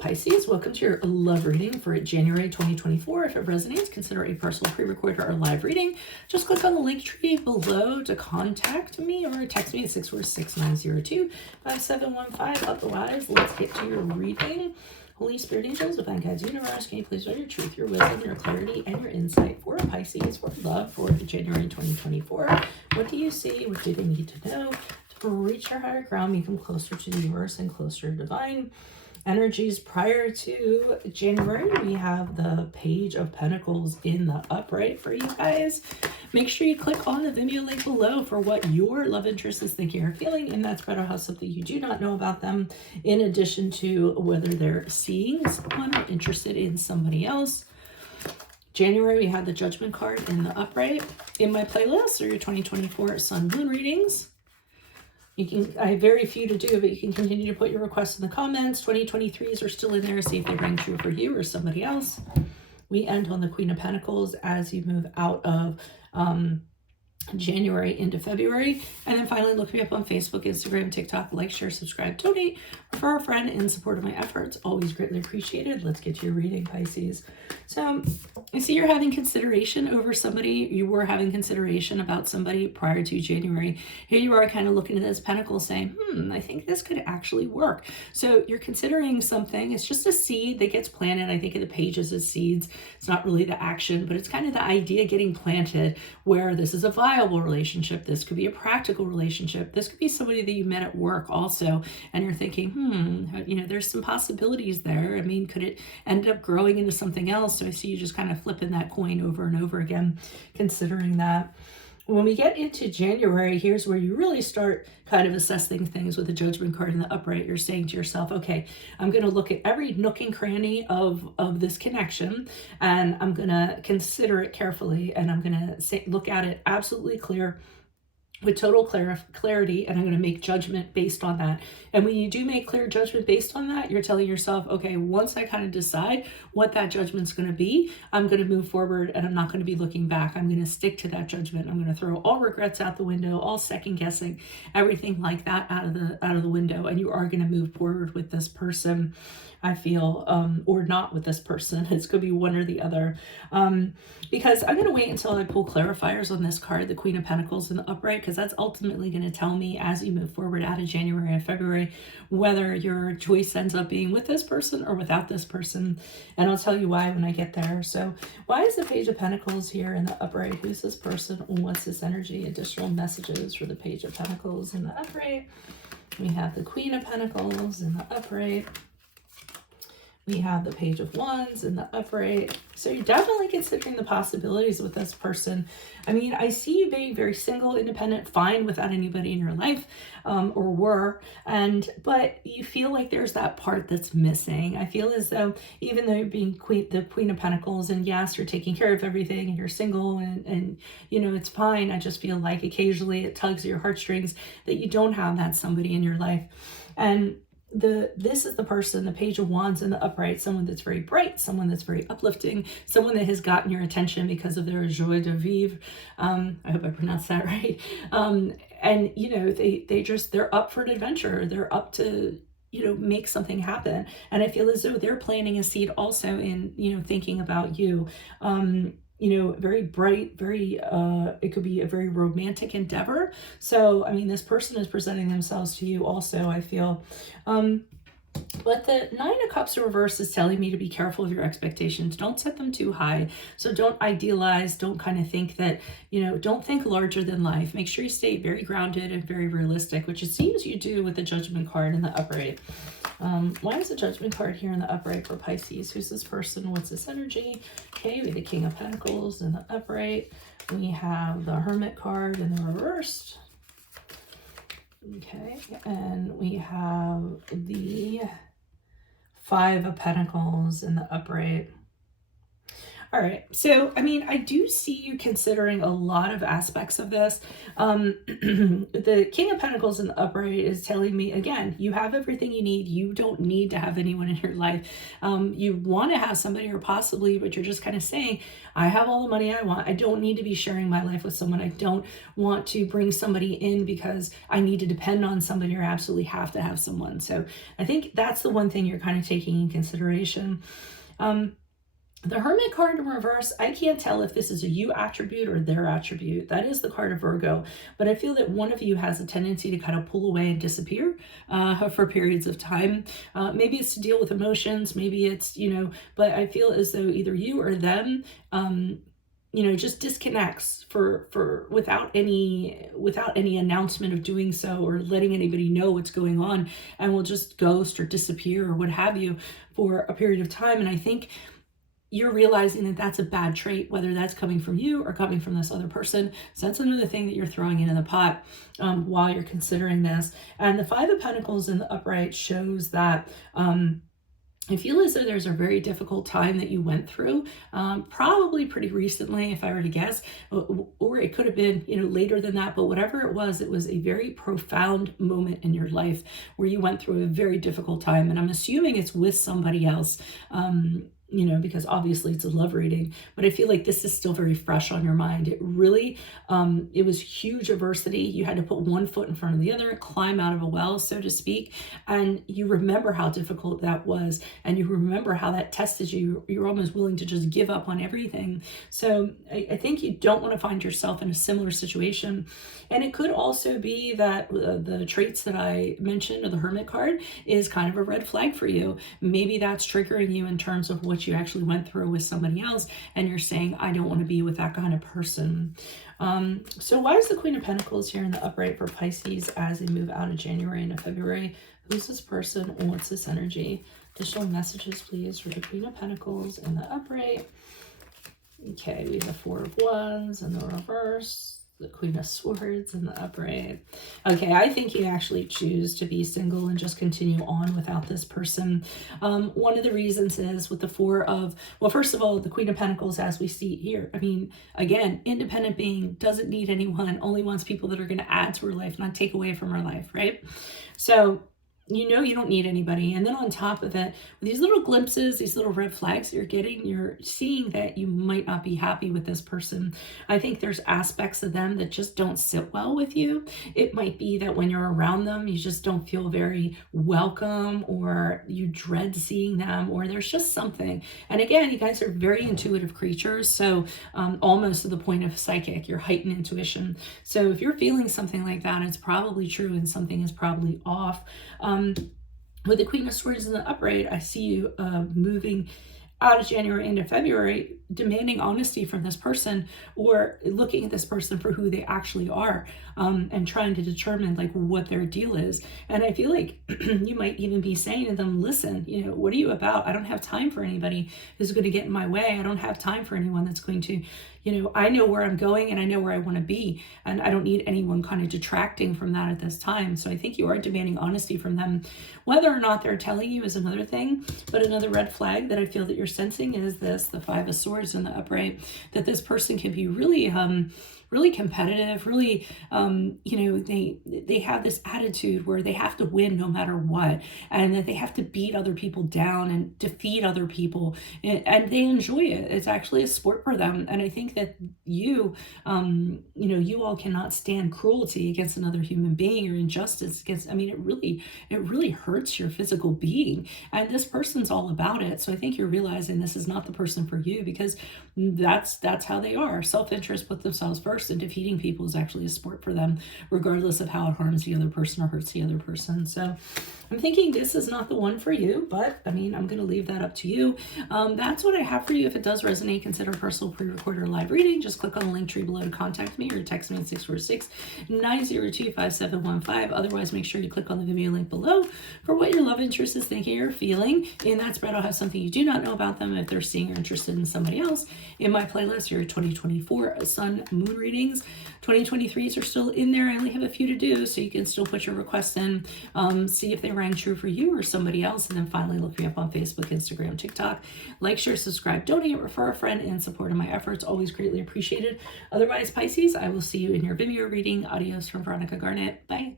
Pisces, welcome to your love reading for January 2024. If it resonates, consider a personal pre-recorded or live reading. Just click on the link tree below to contact me or text me at 646-902-5715. Otherwise, let's get to your reading. Holy Spirit, angels, divine guides, universe, can you please know your truth, your wisdom, your clarity, and your insight for Pisces, for love, for January 2024? What do you see? What do they need to know to reach our higher ground, become closer to the universe and closer to divine energies? Prior to January, we have the Page of Pentacles in the upright for you guys. Make sure you click on the video link below for what your love interest is thinking or feeling, and that's better how something you do not know about them, in addition to whether they're seeing someone or interested in somebody else. January, we had the Judgment card in the upright. In my playlist are your 2024 Sun Moon readings. You can, I have very few to do, but you can continue to put your requests in the comments. 2023s are still in there. See if they ring true for you or somebody else. We end on the Queen of Pentacles as you move out of January into February. And then finally, look me up on Facebook, Instagram, TikTok, like, share, subscribe, donate, refer a friend in support of my efforts. Always greatly appreciated. Let's get to your reading, Pisces. So I see you're having consideration over somebody. You were having consideration about somebody prior to January. Here you are kind of looking at this pentacle saying, I think this could actually work. So you're considering something. It's just a seed that gets planted. I think of the pages as seeds. It's not really the action, but it's kind of the idea getting planted where this is a viable relationship. This could be a practical relationship. This could be somebody that you met at work also. And you're thinking, there's some possibilities there. I mean, could it end up growing into something else? So I see you just kind of flipping that coin over and over again, considering that. When we get into January, here's where you really start kind of assessing things with the Judgment card in the upright. You're saying to yourself, okay, I'm going to look at every nook and cranny of this connection, and I'm going to consider it carefully, and I'm going to look at it absolutely clear, with total clarity, and I'm going to make judgment based on that. And when you do make clear judgment based on that, you're telling yourself, okay, once I kind of decide what that judgment's going to be, I'm going to move forward, and I'm not going to be looking back. I'm going to stick to that judgment. I'm going to throw all regrets out the window, all second guessing, everything like that out of the window, and you are going to move forward with this person, I feel, or not with this person. It's going to be one or the other. Because I'm going to wait until I pull clarifiers on this card, the Queen of Pentacles in the upright, because that's ultimately going to tell me as you move forward out of January and February, whether your choice ends up being with this person or without this person. And I'll tell you why when I get there. So why is the Page of Pentacles here in the upright? Who's this person? What's this energy? Additional messages for the Page of Pentacles in the upright. We have the Queen of Pentacles in the upright. We have the Page of Wands in the upright. So you're definitely considering the possibilities with this person. I mean, I see you being very single, independent, fine without anybody in your life, or were, but you feel like there's that part that's missing. I feel as though even though you're being the Queen of Pentacles, and yes, you're taking care of everything, and you're single, and it's fine. I just feel like occasionally it tugs at your heartstrings that you don't have that somebody in your life. And this is the person, the Page of Wands in the upright, someone that's very bright, someone that's very uplifting, someone that has gotten your attention because of their joie de vivre. I hope I pronounced that right. And they're up for an adventure. They're up to make something happen. And I feel as though they're planting a seed also in thinking about you. Very bright, it could be a very romantic endeavor. So, I mean, this person is presenting themselves to you also, I feel. But the Nine of Cups in reverse is telling me to be careful of your expectations. Don't set them too high. So don't idealize. Don't kind of think that, don't think larger than life. Make sure you stay very grounded and very realistic, which it seems you do with the Judgment card in the upright. Why is the Judgment card here in the upright for Pisces? Who's this person? What's this energy? Okay, we have the King of Pentacles in the upright. We have the Hermit card in the reversed. Okay, and we have the Five of Pentacles in the upright. All right. So, I mean, I do see you considering a lot of aspects of this. The King of Pentacles in the upright is telling me, again, you have everything you need. You don't need to have anyone in your life. You want to have somebody or possibly, but you're just kind of saying, I have all the money I want. I don't need to be sharing my life with someone. I don't want to bring somebody in because I need to depend on somebody or absolutely have to have someone. So I think that's the one thing you're kind of taking in consideration. The Hermit card in reverse, I can't tell if this is a you attribute or their attribute. That is the card of Virgo. But I feel that one of you has a tendency to kind of pull away and disappear for periods of time. Maybe it's to deal with emotions. Maybe it's, but I feel as though either you or them, just disconnects for without any announcement of doing so or letting anybody know what's going on, and will just ghost or disappear or what have you for a period of time. And I think you're realizing that that's a bad trait, whether that's coming from you or coming from this other person. So that's another thing that you're throwing into the pot while you're considering this. And the Five of Pentacles in the upright shows that I feel as though there's a very difficult time that you went through, probably pretty recently, if I were to guess, or it could have been, later than that, but whatever it was a very profound moment in your life where you went through a very difficult time. And I'm assuming it's with somebody else, because obviously it's a love reading, but I feel like this is still very fresh on your mind. It really, it was huge adversity. You had to put one foot in front of the other, climb out of a well, so to speak. And you remember how difficult that was. And you remember how that tested you. You're almost willing to just give up on everything. So I think you don't want to find yourself in a similar situation. And it could also be that the traits that I mentioned, or the Hermit card, is kind of a red flag for you. Maybe that's triggering you in terms of what you actually went through with somebody else, and you're saying, I don't want to be with that kind of person. So why is the Queen of Pentacles here in the upright for Pisces as they move out of January into February? Who's this person? What's this energy? Additional messages, please, for the Queen of Pentacles in the upright. Okay, we have the Four of Wands in the reverse, the Queen of Swords in the upright. Okay, I think you actually choose to be single and just continue on without this person. One of the reasons is with the first of all, the Queen of Pentacles, as we see here, I mean, again, independent being, doesn't need anyone, only wants people that are going to add to her life, not take away from her life, right? So you don't need anybody. And then on top of it, with these little glimpses, these little red flags you're getting, you're seeing that you might not be happy with this person. I think there's aspects of them that just don't sit well with you. It might be that when you're around them, you just don't feel very welcome, or you dread seeing them, or there's just something. And again, you guys are very intuitive creatures. So almost to the point of psychic, your heightened intuition. So if you're feeling something like that, it's probably true and something is probably off. With the Queen of Swords in the upright, I see you moving out of January into February, demanding honesty from this person, or looking at this person for who they actually are, and trying to determine like what their deal is. And I feel like you might even be saying to them, listen, what are you about? I don't have time for anybody who's going to get in my way. I don't have time for anyone that's going to, I know where I'm going and I know where I want to be, and I don't need anyone kind of detracting from that at this time. So I think you are demanding honesty from them. Whether or not they're telling you is another thing, but another red flag that I feel that you're sensing is the Five of Swords in the upright, that this person can be really really competitive, really, they have this attitude where they have to win no matter what, and that they have to beat other people down and defeat other people, and they enjoy it. It's actually a sport for them. And I think that you all cannot stand cruelty against another human being, or injustice against, it really hurts your physical being, and this person's all about it. So I think you're realizing this is not the person for you, because that's how they are. Self-interest, put themselves first, and defeating people is actually a sport for them, regardless of how it harms the other person or hurts the other person. So I'm thinking this is not the one for you, but I'm going to leave that up to you. That's what I have for you. If it does resonate, consider a personal pre-recorded or live reading. Just click on the link tree below to contact me, or text me at 646-902-5715. Otherwise, make sure you click on the video link below for what your love interest is thinking or feeling. In that spread, I'll have something you do not know about them if they're seeing or interested in somebody else. In my playlist, your 2024 Sun Moon reading readings. 2023s are still in there. I only have a few to do, so you can still put your requests in, see if they rang true for you or somebody else. And then finally, look me up on Facebook, Instagram, TikTok. Like, share, subscribe, donate, refer a friend in support of my efforts. Always greatly appreciated. Otherwise, Pisces, I will see you in your video reading. Adios from Veronica Garnett. Bye.